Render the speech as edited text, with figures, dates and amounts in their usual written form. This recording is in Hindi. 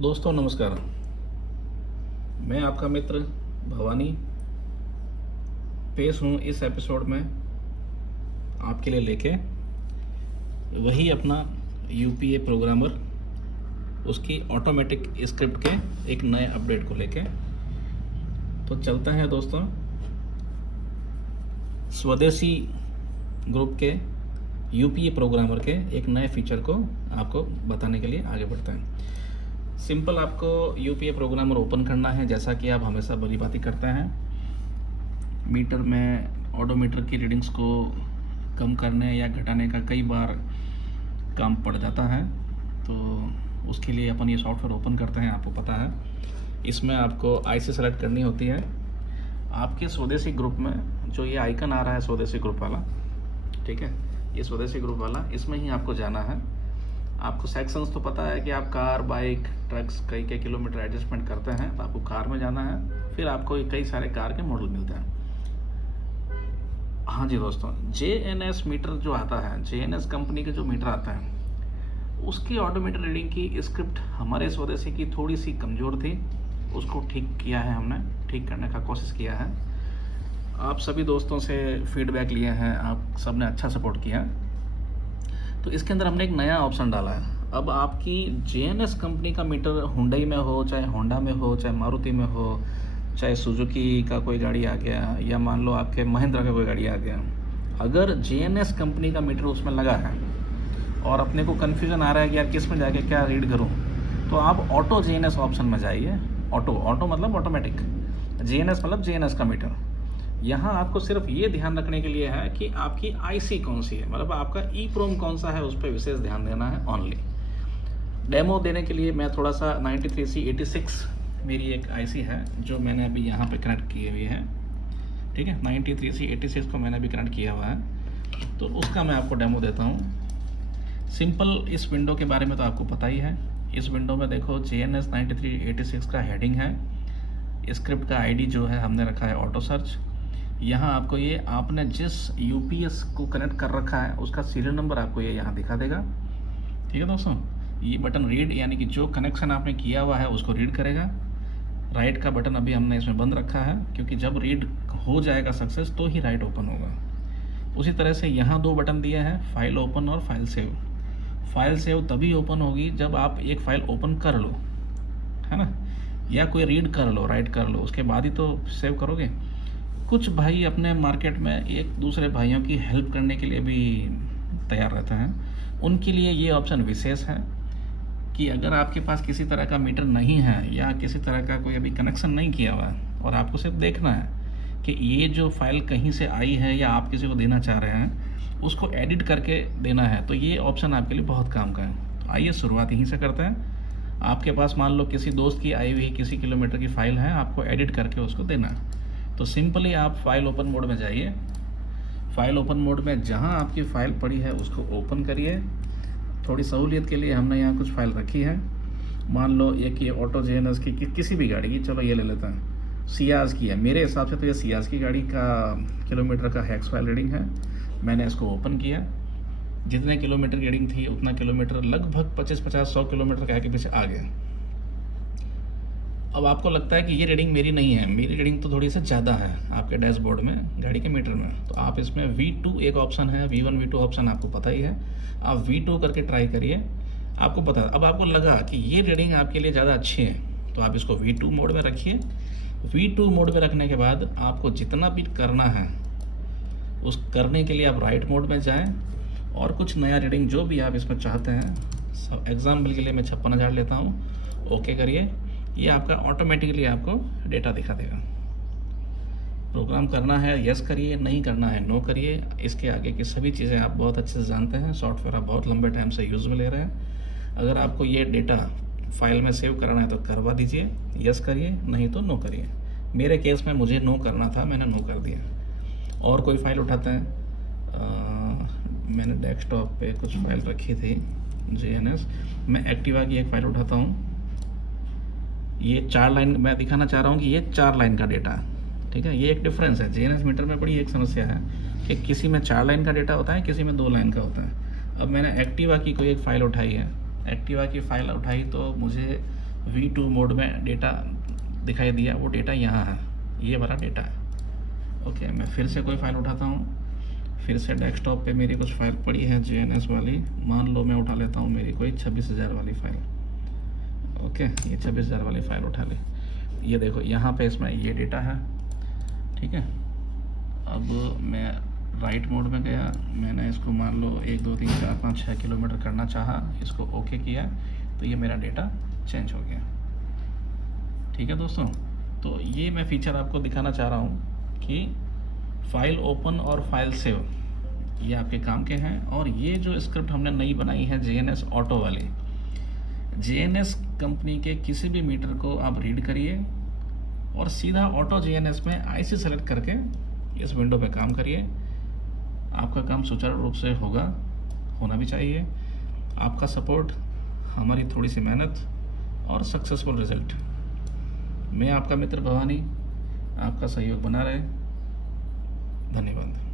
दोस्तों नमस्कार। मैं आपका मित्र भवानी पेश हूँ इस एपिसोड में आपके लिए लेके वही अपना यूपीए प्रोग्रामर उसकी ऑटोमेटिक स्क्रिप्ट के एक नए अपडेट को लेके। तो चलते हैं दोस्तों, स्वदेशी ग्रुप के यूपीए प्रोग्रामर के एक नए फीचर को आपको बताने के लिए आगे बढ़ते हैं। सिंपल आपको यूपीए प्रोग्रामर ओपन करना है, जैसा कि आप हमेशा भली भांति करते हैं। मीटर में ऑडोमीटर की रीडिंग्स को कम करने या घटाने का कई बार काम पड़ जाता है, तो उसके लिए अपन ये सॉफ्टवेयर ओपन करते हैं। आपको पता है, इसमें आपको आईसी सेलेक्ट करनी होती है। आपके स्वदेशी ग्रुप में जो ये आइकन आ रहा है स्वदेशी ग्रुप वाला, ठीक है, ये स्वदेशी ग्रुप वाला, इसमें ही आपको जाना है। आपको सेक्शंस तो पता है कि आप कार, बाइक, ट्रक्स कई किलोमीटर एडजस्टमेंट करते हैं, तो आपको कार में जाना है। फिर आपको कई सारे कार के मॉडल मिलते हैं। हाँ जी दोस्तों, JNS मीटर जो आता है, JNS कंपनी के जो मीटर आता है, उसकी ऑटोमीटर रीडिंग की स्क्रिप्ट हमारे स्वदेशी की थोड़ी सी कमज़ोर थी। उसको ठीक किया है, हमने ठीक करने का कोशिश किया है। आप सभी दोस्तों से फीडबैक लिए हैं, आप सब ने अच्छा सपोर्ट किया। तो इसके अंदर हमने एक नया ऑप्शन डाला है। अब आपकी JNS कंपनी का मीटर हुंडई में हो, चाहे होंडा में हो, चाहे मारुति में हो, चाहे सुजुकी का कोई गाड़ी आ गया, या मान लो आपके महिंद्रा का कोई गाड़ी आ गया, अगर JNS कंपनी का मीटर उसमें लगा है और अपने को कन्फ्यूज़न आ रहा है कि यार किस में जाके क्या रीड करूँ, तो आप ऑटो JNS ऑप्शन में जाइए। ऑटो मतलब ऑटोमेटिक, JNS मतलब JNS का मीटर। यहाँ आपको सिर्फ ये ध्यान रखने के लिए है कि आपकी आईसी कौन सी है, मतलब आपका EEPROM कौन सा है, उस पर विशेष ध्यान देना है ओनली। डेमो देने के लिए मैं थोड़ा सा 93C86 मेरी एक आईसी है जो मैंने अभी यहाँ पे कनेक्ट की हुई है, ठीक है। 93C86 को मैंने अभी कनेक्ट किया हुआ है, तो उसका मैं आपको डेमो देता हूँ। सिंपल इस विंडो के बारे में तो आपको पता ही है। इस विंडो में देखो JNS 9386 का हेडिंग है। स्क्रिप्ट का आईडी जो है हमने रखा है ऑटो सर्च। यहाँ आपको ये आपने जिस यूपीएस को कनेक्ट कर रखा है उसका सीरियल नंबर आपको ये यहाँ दिखा देगा, ठीक है दोस्तों। ये बटन रीड, यानी कि जो कनेक्शन आपने किया हुआ है उसको रीड करेगा। राइट का बटन अभी हमने इसमें बंद रखा है, क्योंकि जब रीड हो जाएगा सक्सेस तो ही राइट ओपन होगा। उसी तरह से यहाँ दो बटन दिए हैं, फाइल ओपन और फाइल सेव। फाइल सेव तभी ओपन होगी जब आप एक फ़ाइल ओपन कर लो, है ना, या कोई रीड कर लो, राइट कर लो, उसके बाद ही तो सेव करोगे। कुछ भाई अपने मार्केट में एक दूसरे भाइयों की हेल्प करने के लिए भी तैयार रहते हैं। उनके लिए ये ऑप्शन विशेष है कि अगर आपके पास किसी तरह का मीटर नहीं है या किसी तरह का कोई अभी कनेक्शन नहीं किया हुआ है और आपको सिर्फ देखना है कि ये जो फाइल कहीं से आई है या आप किसी को देना चाह रहे हैं, उसको एडिट करके देना है, तो ये ऑप्शन आपके लिए बहुत काम का है। तो आइए शुरुआत यहीं से करते हैं। आपके पास मान लो किसी दोस्त की आई हुई किसी किलोमीटर की फ़ाइल है, आपको एडिट करके उसको देना है। तो सिंपली आप फाइल ओपन मोड में जाइए। फाइल ओपन मोड में जहां आपकी फ़ाइल पड़ी है उसको ओपन करिए। थोड़ी सहूलियत के लिए हमने यहाँ कुछ फ़ाइल रखी है। मान लो एक ये ऑटो JNS की किसी भी गाड़ी की, चलो ये ले लेते हैं, सियाज़ की है। मेरे हिसाब से तो ये सियाज़ की गाड़ी का किलोमीटर का हैक्स फाइल रीडिंग है। मैंने इसको ओपन किया, जितने किलोमीटर की रीडिंग थी उतना किलोमीटर लगभग 25-50-100 किलोमीटर के आगे पीछे आ गया। अब आपको लगता है कि ये रीडिंग मेरी नहीं है, मेरी रीडिंग तो थोड़ी सी ज़्यादा है आपके डैशबोर्ड में, गाड़ी के मीटर में। तो आप इसमें V2 एक ऑप्शन है, V1 V2 ऑप्शन आपको पता ही है, आप V2 करके ट्राई करिए, आपको पता है। अब आपको लगा कि ये रीडिंग आपके लिए ज़्यादा अच्छी है, तो आप इसको V2 मोड में रखिए। V2 मोड में रखने के बाद आपको जितना भी करना है उस करने के लिए आप राइट मोड में जाएँ और कुछ नया रीडिंग जो भी आप इसमें चाहते हैं, सब एग्जाम्पल के लिए मैं 56,000 लेता हूँ, ओके करिए। ये आपका ऑटोमेटिकली आपको डेटा दिखा देगा। प्रोग्राम करना है यस करिए, नहीं करना है नो करिए। इसके आगे की सभी चीज़ें आप बहुत अच्छे से जानते हैं, सॉफ्टवेयर आप बहुत लंबे टाइम से यूज़ में ले रहे हैं। अगर आपको ये डेटा फाइल में सेव करना है तो करवा दीजिए, यस करिए, नहीं तो नो करिए। मेरे केस में मुझे नो करना था, मैंने नो कर दिया। और कोई फाइल उठाते हैं, मैंने डेस्कटॉप पे कुछ फाइल रखी थी JNS, मैं एक्टिवा की एक फ़ाइल उठाता हूँ। ये 4 लाइन मैं दिखाना चाह रहा हूँ कि ये 4 लाइन का डेटा है, ठीक है। ये एक डिफरेंस है, JNS मीटर में बड़ी एक समस्या है कि किसी में 4 लाइन का डेटा होता है, किसी में 2 लाइन का होता है। अब मैंने एक्टिवा की कोई एक फ़ाइल उठाई है, एक्टिवा की फ़ाइल उठाई तो मुझे V2 मोड में डेटा दिखाई दिया, वो डेटा यहाँ है, ये वाला डेटा है। ओके, मैं फिर से कोई फ़ाइल उठाता हूँ। फिर से डेस्कटॉप पे मेरी कुछ फ़ाइल पड़ी है JNS वाली, मान लो मैं उठा लेता हूँ मेरी कोई 26,000 वाली फ़ाइल। ओके, ये 26,000 वाली फ़ाइल उठा ले। ये देखो यहाँ पे इसमें ये डेटा है, ठीक है। अब मैं राइट मोड में गया, मैंने इसको मान लो 1 2 3 4 5 6 किलोमीटर करना चाहा, इसको ओके किया, तो ये मेरा डेटा चेंज हो गया। ठीक है दोस्तों, तो ये मैं फ़ीचर आपको दिखाना चाह रहा हूँ कि फ़ाइल ओपन और फाइल सेव ये आपके काम के हैं। और ये जो स्क्रिप्ट हमने नई बनाई है JNS ऑटो वाली, JNS कंपनी के किसी भी मीटर को आप रीड करिए और सीधा ऑटो JNS में IC सेलेक्ट करके इस विंडो पे काम करिए। आपका काम सुचारू रूप से होगा, होना भी चाहिए। आपका सपोर्ट, हमारी थोड़ी सी मेहनत और सक्सेसफुल रिजल्ट। मैं आपका मित्र भवानी, आपका सहयोग बना रहे। धन्यवाद।